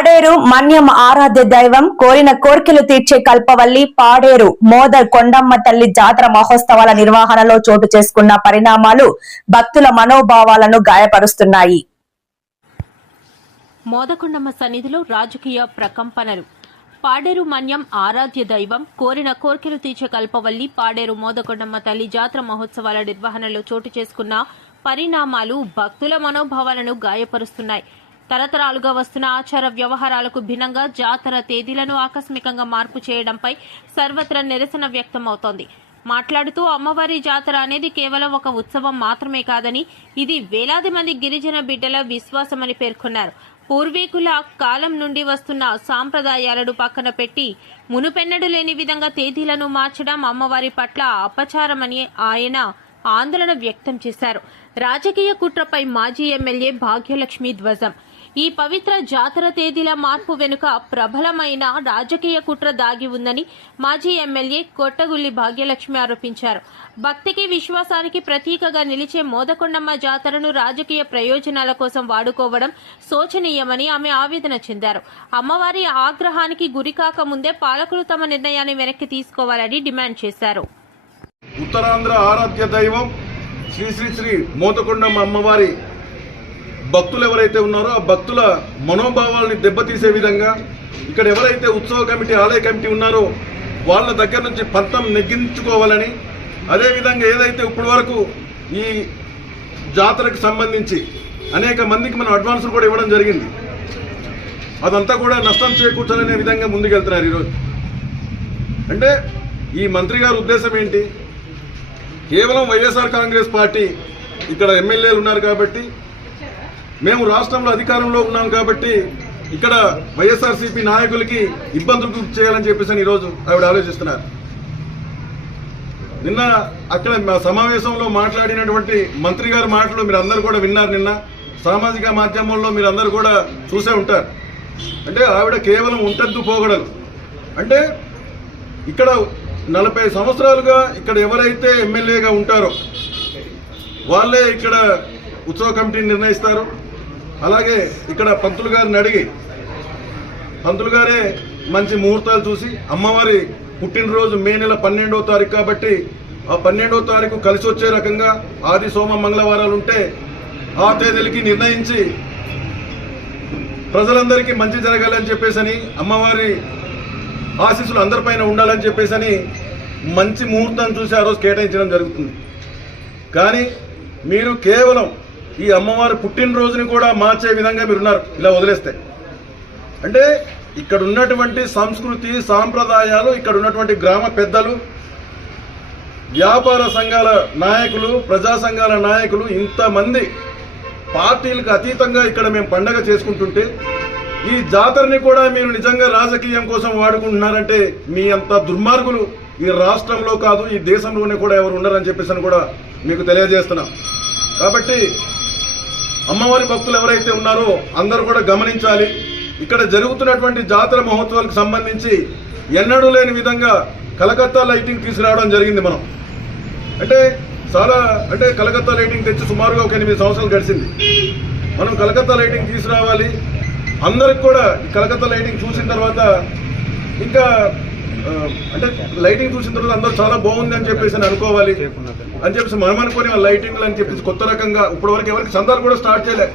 పాడేరు మన్యం ఆరాధ్య దైవం కోరిన కోర్కెలు తీర్చే కల్పవల్లి పాడేరు మోద కొండమ్మ తల్లి జాతర మహోత్సవాల నిర్వహణలో చోటు చేసుకున్న పరిణామాలు భక్తుల మనోభావాలను గాయపరుస్తున్నాయి. మోదకొండమ్మ సన్నిధిలో రాజకీయ ప్రకంపనలు. పాడేరు మన్యం ఆరాధ్య దైవం కోరిన కోర్కెలు తీర్చే కల్పవల్లి పాడేరు మోదకొండమ్మ తల్లి జాతర మహోత్సవాల నిర్వహణలో చోటు చేసుకున్న పరిణామాలు భక్తుల మనోభావాలను గాయపరుస్తున్నాయి. తరతరాలుగా వస్తున్న ఆచార వ్యవహారాలకు భిన్నంగా జాతర తేదీలను ఆకస్మికంగా మార్పు చేయడంపై సర్వత్రా నిరసన వ్యక్తమవుతోంది. మాట్లాడుతూ అమ్మవారి జాతర అనేది కేవలం ఒక ఉత్సవం మాత్రమే కాదని ఇది వేలాది మంది గిరిజన బిడ్డల విశ్వాసమని పేర్కొన్నారు. పూర్వీకుల కాలం నుండి వస్తున్న సాంప్రదాయాలను పక్కన పెట్టి మునుపెన్నడు లేని విధంగా తేదీలను మార్చడం అమ్మవారి పట్ల అపచారమని ఆయన ఆందోళన వ్యక్తం చేశారు. రాజకీయ కుట్రపై మాజీ ఎమ్మెల్యే భాగ్యలక్ష్మి ధ్వజం. ఈ పవిత్ర జాతర తేదీల మార్పు వెనుక ప్రబలమైన రాజకీయ కుట్ర దాగి ఉందని మాజీ ఎమ్మెల్యే కొట్టగుల్లి భాగ్యలక్ష్మి ఆరోపించారు. భక్తికి విశ్వాసానికి ప్రతీకగా నిలిచే మోదకొండమ్మ జాతరను రాజకీయ ప్రయోజనాల కోసం వాడుకోవడం శోచనీయమని ఆమె ఆవేదన చెందారు. అమ్మవారి ఆగ్రహానికి గురికాక ముందే పాలకులు తమ నిర్ణయాన్ని వెనక్కి తీసుకోవాలని డిమాండ్ చేశారు. ఉత్తరాంధ్ర ఆరాధ్య దైవం శ్రీ శ్రీ శ్రీ మోదకొండమ్మ అమ్మవారి భక్తులు ఎవరైతే ఉన్నారో ఆ భక్తుల మనోభావాల్ని దెబ్బతీసే విధంగా ఇక్కడ ఎవరైతే ఉత్సవ కమిటీ ఆలయ కమిటీ ఉన్నారో వాళ్ళ దగ్గర నుంచి పంతం నెగ్గించుకోవాలని, అదేవిధంగా ఏదైతే ఇప్పటి వరకు ఈ జాతరకు సంబంధించి అనేక మందికి మనం అడ్వాన్సులు కూడా ఇవ్వడం జరిగింది, అదంతా కూడా నష్టం చేకూర్చాలనే విధంగా ముందుకెళ్తున్నారు ఈరోజు. అంటే ఈ మంత్రి గారి ఉద్దేశం ఏంటి? కేవలం వైఎస్ఆర్ కాంగ్రెస్ పార్టీ ఇక్కడ ఎమ్మెల్యేలు ఉన్నారు కాబట్టి, మేము రాష్ట్రంలో అధికారంలో ఉన్నాం కాబట్టి ఇక్కడ వైఎస్ఆర్సీపీ నాయకులకి ఇబ్బందులు చేయాలని చెప్పేసి ఈరోజు ఆవిడ ఆలోచిస్తున్నారు. నిన్న అక్కడ సమావేశంలో మాట్లాడినటువంటి మంత్రి గారి మాటలు మీరు అందరూ కూడా విన్నారు. నిన్న సామాజిక మాధ్యమంలో మీరు అందరూ కూడా చూసే ఉంటారు. అంటే ఆవిడ కేవలం ఉంటద్దు పోగడలు. అంటే ఇక్కడ 40 సంవత్సరాలుగా ఇక్కడ ఎవరైతే ఎమ్మెల్యేగా ఉంటారో వాళ్ళే ఇక్కడ ఉత్సవ కమిటీని నిర్ణయిస్తారు. అలాగే ఇక్కడ పంతులు గారిని అడిగి పంతులు గారే మంచి ముహూర్తాలు చూసి అమ్మవారి పుట్టినరోజు మే నెల 12వ తారీఖు కాబట్టి ఆ 12వ తారీఖు కలిసి వచ్చే రకంగా ఆది సోమ మంగళవారాలు ఉంటే ఆ తేదీలకి నిర్ణయించి ప్రజలందరికీ మంచి జరగాలని చెప్పేసని, అమ్మవారి ఆశీస్సులు అందరిపైన ఉండాలని చెప్పేసని మంచి ముహూర్తం చూసి ఆ రోజు కేటాయించడం జరుగుతుంది. కానీ మీరు కేవలం ఈ అమ్మవారి పుట్టినరోజుని కూడా మార్చే విధంగా మీరున్నారు ఇలా వదిలేస్తే. అంటే ఇక్కడ ఉన్నటువంటి సంస్కృతి సాంప్రదాయాలు, ఇక్కడ ఉన్నటువంటి గ్రామ పెద్దలు, వ్యాపార సంఘాల నాయకులు, ప్రజా సంఘాల నాయకులు, ఇంతమంది పార్టీలకు అతీతంగా ఇక్కడ మేము పండగ చేసుకుంటుంటే ఈ జాతరని కూడా మీరు నిజంగా రాజకీయం కోసం వాడుకుంటున్నారంటే మీ అంత దుర్మార్గులు ఈ రాష్ట్రంలో కాదు ఈ దేశంలోనే కూడా ఎవరు ఉండరని చెప్పేసి కూడా మీకు తెలియజేస్తున్నాం. కాబట్టి అమ్మవారి భక్తులు ఎవరైతే ఉన్నారో అందరూ కూడా గమనించాలి. ఇక్కడ జరుగుతున్నటువంటి జాతర మహోత్సవాలకు సంబంధించి ఎన్నడూ లేని విధంగా కలకత్తా లైటింగ్ తీసుకురావడం జరిగింది. మనం అంటే కలకత్తా లైటింగ్ తెచ్చి సుమారుగా ఒక 8 సంవత్సరాలు గడిచింది. మనం కలకత్తా లైటింగ్ తీసుకురావాలి. అందరికి కూడా కలకత్తా లైటింగ్ చూసిన తర్వాత ఇంకా అంటే లైటింగ్ చూసిన తర్వాత అందరూ చాలా బాగుంది అని చెప్పేసి అనుకోవాలి అని చెప్పేసి మనం అనుకుని ఆ లైటింగ్లు అని చెప్పేసి కొత్త రకంగా ఇప్పటి వరకు ఎవరికి సంతాలు కూడా స్టార్ట్ చేయలే.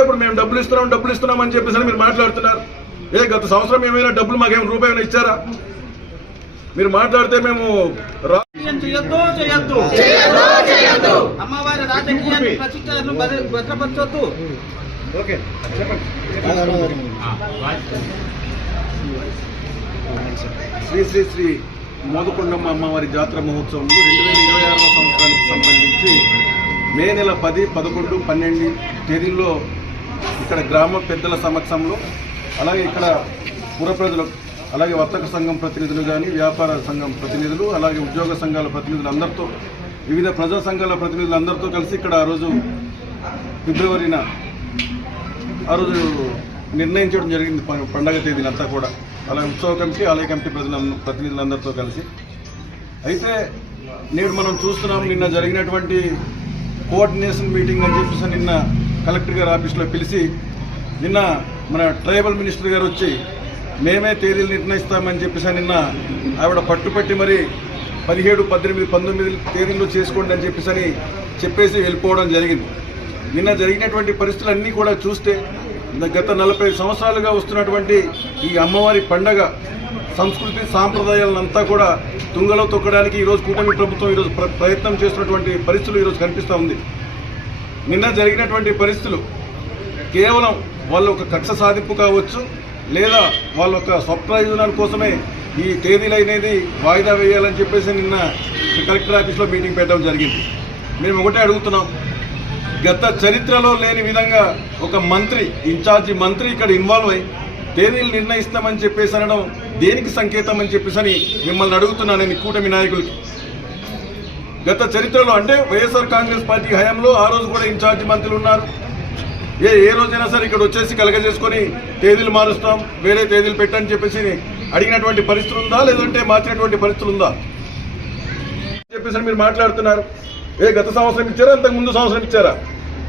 ఇప్పుడు మేము డబ్బులు ఇస్తున్నాం అని చెప్పేసి మీరు మాట్లాడుతున్నారు. గత సంవత్సరం ఏమైనా డబ్బులు మాకేమైనా రూపాయలు ఇచ్చారా? మీరు మాట్లాడితే మేము అమ్మవారి రాజకీయాన్ని భద్రపరచొద్దు. ఓకే శ్రీ శ్రీ శ్రీ మోదకొండమ్మ అమ్మవారి జాతర మహోత్సవం 2026వ సంవత్సరానికి సంబంధించి మే నెల 10, 11, 12 తేదీల్లో ఇక్కడ గ్రామ పెద్దల సమక్షంలో, అలాగే ఇక్కడ పుర ప్రజలు, అలాగే వర్తక సంఘం ప్రతినిధులు కానీ, వ్యాపార సంఘం ప్రతినిధులు, అలాగే ఉద్యోగ సంఘాల ప్రతినిధులు అందరితో, వివిధ ప్రజా సంఘాల ప్రతినిధులందరితో కలిసి ఇక్కడ ఆ రోజు ఫిబ్రవరిన ఆ రోజు నిర్ణయించడం జరిగింది పండగ తేదీలంతా కూడా. అలాగే ఉత్సవ కమిటీ ఆలయ కమిటీ ప్రతినిధులందరితో కలిసి. అయితే నేడు మనం చూస్తున్నాం, నిన్న జరిగినటువంటి కోఆర్డినేషన్ మీటింగ్ అని చెప్పేసి నిన్న కలెక్టర్ గారి ఆఫీస్లో పిలిచి నిన్న మన ట్రైబల్ మినిస్టర్ గారు వచ్చి మేమే తేదీలు నిర్ణయిస్తామని చెప్పేసి నిన్న ఆవిడ పట్టుపట్టి మరి 17, 18, 19 తేదీల్లో చేసుకోండి అని చెప్పేసి వెళ్ళిపోవడం జరిగింది. నిన్న జరిగినటువంటి పరిస్థితులన్నీ కూడా చూస్తే గత 40 సంవత్సరాలుగా వస్తున్నటువంటి ఈ అమ్మవారి పండగ సంస్కృతి సాంప్రదాయాలంతా కూడా తుంగలో తొక్కడానికి ఈరోజు కూటమి ప్రభుత్వం ఈరోజు ప్రయత్నం చేస్తున్నటువంటి పరిస్థితులు ఈరోజు కనిపిస్తూ ఉంది. నిన్న జరిగినటువంటి పరిస్థితులు కేవలం వాళ్ళ ఒక కక్ష సాధింపు కావచ్చు, లేదా వాళ్ళ ఒక స్వప్రయోజనాల కోసమే ఈ తేదీలు అనేది వాయిదా వేయాలని చెప్పేసి నిన్న కలెక్టర్ ఆఫీస్లో మీటింగ్ పెట్టడం జరిగింది. మేము ఒకటే అడుగుతున్నాం, గత చరిత్రలో లేని విధంగా ఒక మంత్రి, ఇన్ఛార్జి మంత్రి ఇక్కడ ఇన్వాల్వ్ అయ్యి తేదీలు నిర్ణయిస్తామని చెప్పేసి అనడం దేనికి సంకేతం అని చెప్పేసి మిమ్మల్ని అడుగుతున్నాను నేను కూటమి నాయకులకి. గత చరిత్రలో అంటే వైఎస్ఆర్ కాంగ్రెస్ పార్టీ హయాంలో ఆ రోజు కూడా ఇన్ఛార్జి మంత్రులు ఉన్నారు. ఏ రోజైనా సరే ఇక్కడ వచ్చేసి కలగజేసుకొని తేదీలు మారుస్తాం, వేరే తేదీలు పెట్టని చెప్పేసి అడిగినటువంటి పరిస్థితులు ఉందా, లేదంటే మార్చినటువంటి పరిస్థితులు ఉందా చెప్పేసి మీరు మాట్లాడుతున్నారు. గత సంవత్సరం ఇచ్చారా, అంతకు ముందు సంవత్సరం ఇచ్చారా?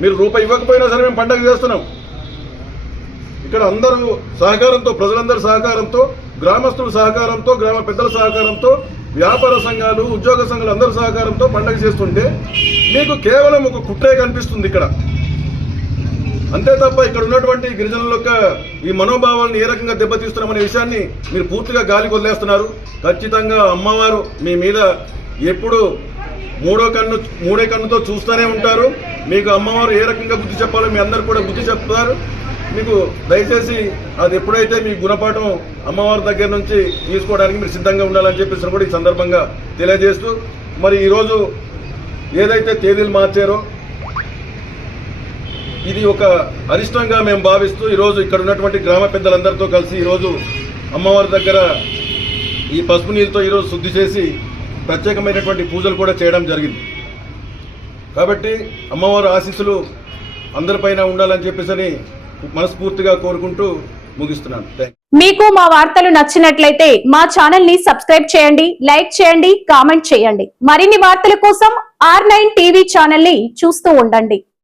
మీరు రూపాయి ఇవ్వకపోయినా సరే మేము పండగ చేస్తున్నాం. ఇక్కడ అందరూ సహకారంతో, ప్రజలందరి సహకారంతో, గ్రామస్తుల సహకారంతో, గ్రామ పెద్దల సహకారంతో, వ్యాపార సంఘాలు, ఉద్యోగ సంఘాలు అందరి సహకారంతో పండగ చేస్తుంటే మీకు కేవలం ఒక కుట్రే కనిపిస్తుంది ఇక్కడ. అంతే తప్ప ఇక్కడ ఉన్నటువంటి గిరిజనుల యొక్క ఈ మనోభావాలను ఏ రకంగా దెబ్బతీస్తున్నామనే విషయాన్ని మీరు పూర్తిగా గాలికి వదిలేస్తున్నారు. ఖచ్చితంగా అమ్మవారు మీ మీద ఎప్పుడు మూడే కన్నుతో చూస్తూనే ఉంటారు. మీకు అమ్మవారు ఏ రకంగా బుద్ధి చెప్పాలో మీ అందరు కూడా బుద్ధి చెప్తారు. మీకు దయచేసి అది ఎప్పుడైతే మీ గుణపాఠం అమ్మవారి దగ్గర నుంచి తీసుకోవడానికి మీరు సిద్ధంగా ఉండాలని చెప్పేసి కూడా ఈ సందర్భంగా తెలియజేస్తూ, మరి ఈరోజు ఏదైతే తేదీలు మార్చారో ఇది ఒక అరిష్టంగా మేము భావిస్తూ ఈరోజు ఇక్కడ ఉన్నటువంటి గ్రామ పెద్దలందరితో కలిసి ఈరోజు అమ్మవారి దగ్గర ఈ పసుపు నీళ్ళతో ఈరోజు శుద్ధి చేసి ప్రత్యేకమైనటువంటి పూజలు కూడా చేయడం జరిగింది. కాబట్టి అమ్మవారి ఆశీస్సులు అందరిపైన ఉండాలని చెప్పేసి మనస్ఫూర్తిగా కోరుకుంటూ ముగిస్తున్నాను. మీకు మా వార్తలు నచ్చినట్లయితే మా ఛానల్ ని సబ్స్క్రైబ్ చేయండి, లైక్ చేయండి, కామెంట్ చేయండి. మరిన్ని వార్తల కోసం R9 టీవీ ఛానల్ ని చూస్తూ ఉండండి.